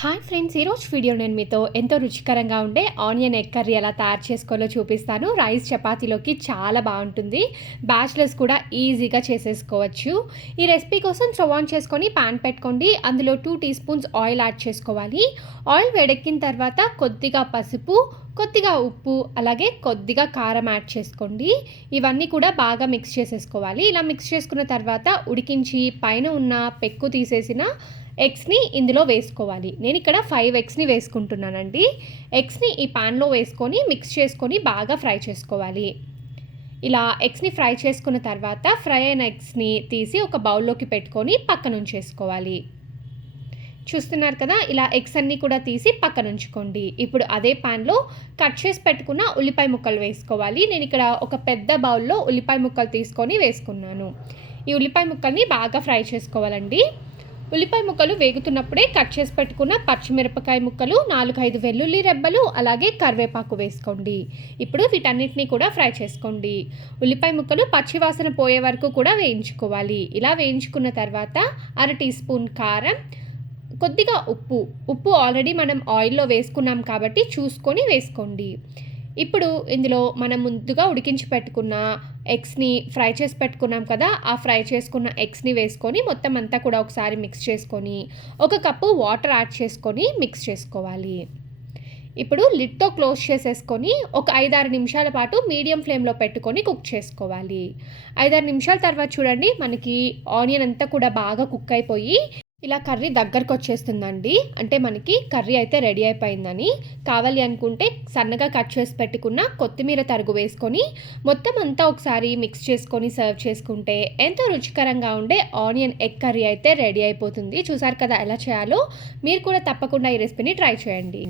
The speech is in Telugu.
హాయ్ ఫ్రెండ్స్, ఈరోజు వీడియో నేను మీతో ఎంతో రుచికరంగా ఉండే ఆనియన్ ఎగ్ కర్రీ ఎలా తయారు చేసుకోవాలో చూపిస్తాను. రైస్ చపాతీలోకి చాలా బాగుంటుంది. బ్యాచిలర్స్ కూడా ఈజీగా చేసేసుకోవచ్చు. ఈ రెసిపీ కోసం స్టవ్ ఆన్ చేసుకొని పాన్ పెట్టుకోండి. అందులో 2 టీ స్పూన్స్ ఆయిల్ యాడ్ చేసుకోవాలి. ఆయిల్ వేడెక్కిన తర్వాత కొద్దిగా పసుపు, కొద్దిగా ఉప్పు, అలాగే కొద్దిగా కారం యాడ్ చేసుకోండి. ఇవన్నీ కూడా బాగా మిక్స్ చేసేసుకోవాలి. ఇలా మిక్స్ చేసుకున్న తర్వాత ఉడికించి పైన ఉన్న పెక్కు తీసేసిన ఎగ్స్ని ఇందులో వేసుకోవాలి. నేను ఇక్కడ 5 ఎగ్స్ని వేసుకుంటున్నానండి. ఎగ్స్ని ఈ పాన్లో వేసుకొని మిక్స్ చేసుకొని బాగా ఫ్రై చేసుకోవాలి. ఇలా ఎగ్స్ని ఫ్రై చేసుకున్న తర్వాత ఫ్రై అయిన ఎగ్స్ని తీసి ఒక బౌల్లోకి పెట్టుకొని పక్కన ఉంచేసుకోవాలి. చూస్తున్నారు కదా, ఇలా ఎగ్స్ అన్నీ కూడా తీసి పక్కన ఉంచుకోండి. ఇప్పుడు అదే పాన్లో కట్ చేసి పెట్టుకున్న ఉల్లిపాయ ముక్కలు వేసుకోవాలి. నేను ఇక్కడ ఒక పెద్ద బౌల్లో ఉల్లిపాయ ముక్కలు తీసుకొని వేసుకున్నాను. ఈ ఉల్లిపాయ ముక్కల్ని బాగా ఫ్రై చేసుకోవాలండి. ఉల్లిపాయ ముక్కలు వేగుతున్నప్పుడే కట్ చేసి పెట్టుకున్న పచ్చిమిరపకాయ ముక్కలు, 4-5 వెల్లుల్లి రెబ్బలు, అలాగే కరివేపాకు వేసుకోండి. ఇప్పుడు వీటన్నిటిని కూడా ఫ్రై చేసుకోండి. ఉల్లిపాయ ముక్కలు పచ్చివాసన పోయే వరకు కూడా వేయించుకోవాలి. ఇలా వేయించుకున్న తర్వాత 1/2 టీ స్పూన్ కారం, కొద్దిగా ఉప్పు ఆల్రెడీ మనం ఆయిల్లో వేసుకున్నాం కాబట్టి చూసుకొని వేసుకోండి. ఇప్పుడు ఇందులో మనం ముందుగా ఉడికించి పెట్టుకున్న ఎగ్స్ని ఫ్రై చేసి పెట్టుకున్నాం కదా, ఆ ఫ్రై చేసుకున్న ఎగ్స్ని వేసుకొని మొత్తం అంతా కూడా ఒకసారి మిక్స్ చేసుకొని 1 కప్పు వాటర్ యాడ్ చేసుకొని మిక్స్ చేసుకోవాలి. ఇప్పుడు లిడ్తో క్లోజ్ చేసేసుకొని ఒక 5-6 నిమిషాల పాటు మీడియం ఫ్లేమ్లో పెట్టుకొని కుక్ చేసుకోవాలి. 5-6 నిమిషాల తర్వాత చూడండి, మనకి ఆనియన్ అంతా కూడా బాగా కుక్ అయిపోయి ఇలా కర్రీ దగ్గరకు వచ్చేస్తుందండి. అంటే మనకి కర్రీ అయితే రెడీ అయిపోయిందని. కావాలి అనుకుంటే సన్నగా కట్ చేసి పెట్టుకున్న కొత్తిమీర తరుగు వేసుకొని మొత్తం అంతా ఒకసారి మిక్స్ చేసుకొని సర్వ్ చేసుకుంటే ఎంతో రుచికరంగా ఉండే ఆనియన్ ఎగ్ కర్రీ అయితే రెడీ అయిపోతుంది. చూసారు కదా ఎలా చేయాలో. మీరు కూడా తప్పకుండా ఈ రెసిపీని ట్రై చేయండి.